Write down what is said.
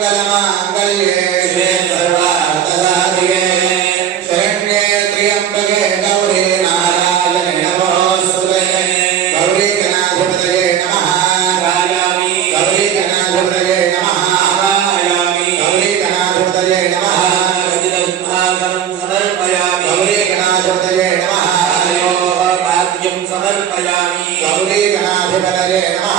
सर्वमङ्गलमाङ्गल्ये शिवे सर्वार्थसाधिके शरण्ये त्र्यम्बके गौरी नारायणे नमोऽस्तुते गौरी गणाधिपतये नमः गायामि गौरी गणाधिपतये नमः गायामि गौरी गणाधिपतये नमः गजदस्माकं समर्पयामि गौरी गणाधिपतये नमः पाद्यं समर्पयामि गौरी गणाधिपतये नमः